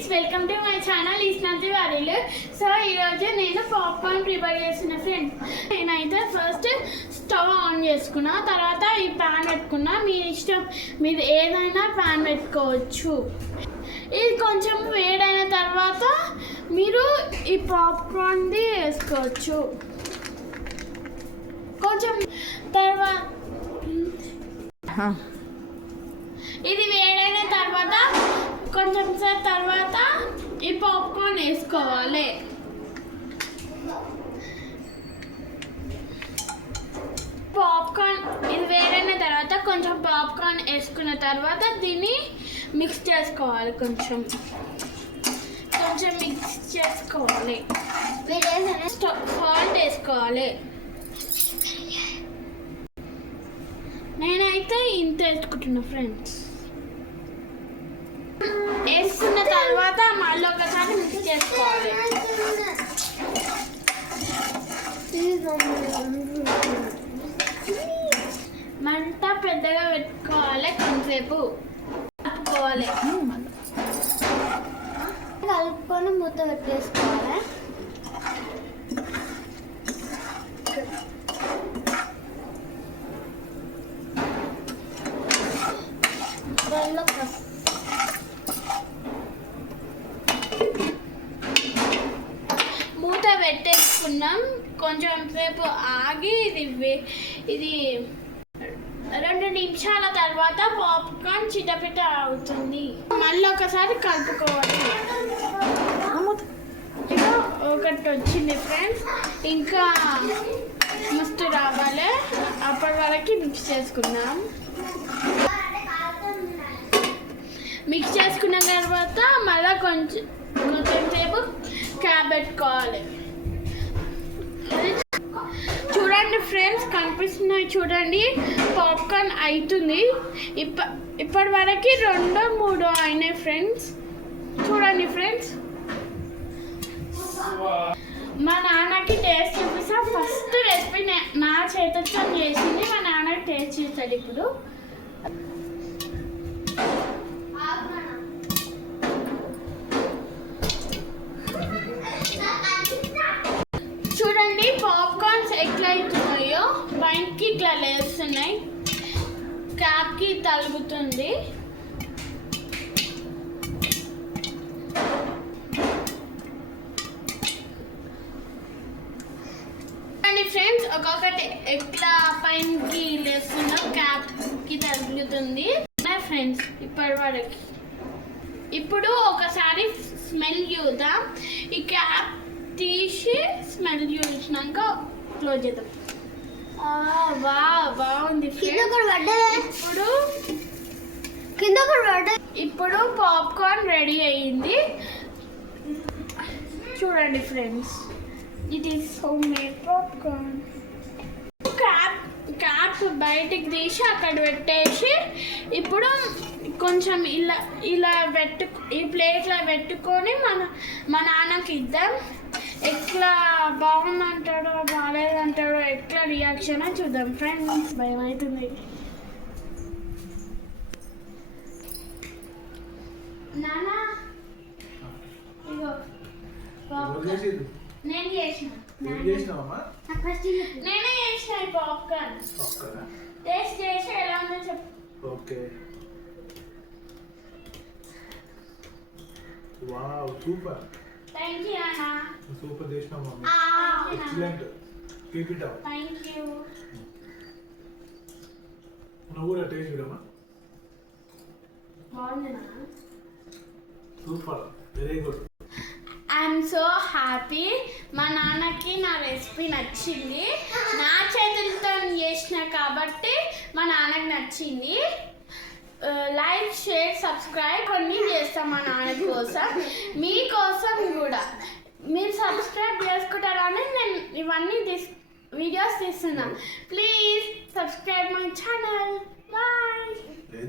Friends, welcome to my channel ఈస్నాథి వారిలు. So ఈరోజు నేను పాప్కార్న్ ప్రిపేర్ చేసిన ఫ్రెండ్స్. నేనైతే ఫస్ట్ స్టవ్ ఆన్ చేసుకున్నా, తర్వాత ఈ ప్యాన్ పెట్టుకున్నా. మీ ఇష్టం, మీరు ఏదైనా ప్యాన్ పెట్టుకోవచ్చు. ఇది కొంచెం వేడైన తర్వాత మీరు ఈ పాప్కార్న్ది వేసుకోవచ్చు. కొంచెం తర్వాత ఇది వేడైన తర్వాత కొంచెం సేపు తర్వాత ఈ పాప్కార్న్ వేసుకోవాలి. పాప్కార్న్ ఇది వేడైన తర్వాత కొంచెం పాప్కార్న్ వేసుకున్న తర్వాత దీన్ని మిక్స్ చేసుకోవాలి. కొంచెం మిక్స్ చేసుకోవాలి. సాల్ట్ వేసుకోవాలి. నేనైతే ఇంత వేసుకుంటున్నా ఫ్రెండ్స్. వేసుకున్న తర్వాత మళ్ళీ ఒకసారి మిక్స్ చేసుకోవాలి. మంట పెద్దగా పెట్టుకోవాలి. కొంతసేపు కలుపుకోవాలి. కలుపుకొని మూత పెట్టేసుకోవాలి. మూత పెట్టేసుకున్నాం. కొంచెం సేపు ఆగి ఇది 2 నిమిషాల తర్వాత పాప్కార్న్ చిటపిట అవుతుంది. మళ్ళీ ఒకసారి కలుపుకోవాలి. ఇక ఒకటి వచ్చింది ఫ్రెండ్స్, ఇంకా మస్తు రావాలి. అప్పటి వరకు మిక్స్ చేసుకుందాం. మిక్స్ చేసుకున్న తర్వాత మళ్ళీ కొంచెం సేపు క్యాప్ పెట్టుకోవాలి. చూడండి ఫ్రెండ్స్, కనిపిస్తున్నాయి చూడండి, పాప్కార్న్ అవుతుంది. ఇప్పటి వరకు 2-3 అయినాయి ఫ్రెండ్స్. చూడండి ఫ్రెండ్స్, మా నాన్నకి టేస్ట్ చూపిస్తా. ఫస్ట్ రెసిపీ నా చేతితో చేసింది. మా నాన్నకి టేస్ట్ చూస్తాడు ఇప్పుడు. చూడండి పాప్కార్న్స్ ఎట్లా అవుతున్నాయో, బయటికి ఇట్లా లేస్తున్నాయి, క్యాప్కి తలుగుతుంది. ఫ్రెండ్స్, ఒక్కొక్కటి ఎట్లా పైనకి లేస్తున్నా క్యాప్కి తగులుతుంది ఫ్రెండ్స్. ఇప్పటి వరకు ఇప్పుడు ఒకసారి స్మెల్ చూద్దాం. ఈ క్యాప్ తీసి స్మెల్ చూసినాక క్లోజ్ చేద్దాం. బాగుంది. ఇప్పుడు పాప్కార్న్ రెడీ అయ్యింది. చూడండి friends, it is home made popcorn. Cap బయటికి తీసి అక్కడ పెట్టేసి ఇప్పుడు కొంచెం ఇలా ఈ ప్లేట్లో పెట్టుకొని మా నాన్నకి ఇద్దాం. ఎట్లా బాగుందంటాడో బాగాలేదంటాడో ఎట్లా రియాక్షన్ చూద్దాం ఫ్రెండ్స్. భయం అవుతుంది. నాన్న ఇగో నేను చేసిన పాప్కార్న్. టేస్ట్ చేసి ఎలా ఉందో చెప్పు. Okay, wow, super. Thank you అన్న. సూపర్ చేసినావు mummy. Excellent. Keep it up. Thank you. నువ్వు కూడా టేస్ట్ చూడమ్మా. బాగుందినా? Super, very good. I'm so happy. మా నాన్నకి నా రెసిపీ నచ్చింది. నా చేతులతో చేసిన కాబట్టి మా నాన్నకి నచ్చింది. లైక్, షేర్, సబ్స్క్రైబ్ కొన్ని చేస్తాం మా నాన్న కోసం, మీకోసం కూడా. మీరు సబ్స్క్రైబ్ చేసుకుంటారని నేను ఇవన్నీ వీడియోస్ తీస్తున్నాను. Please subscribe my channel. Bye.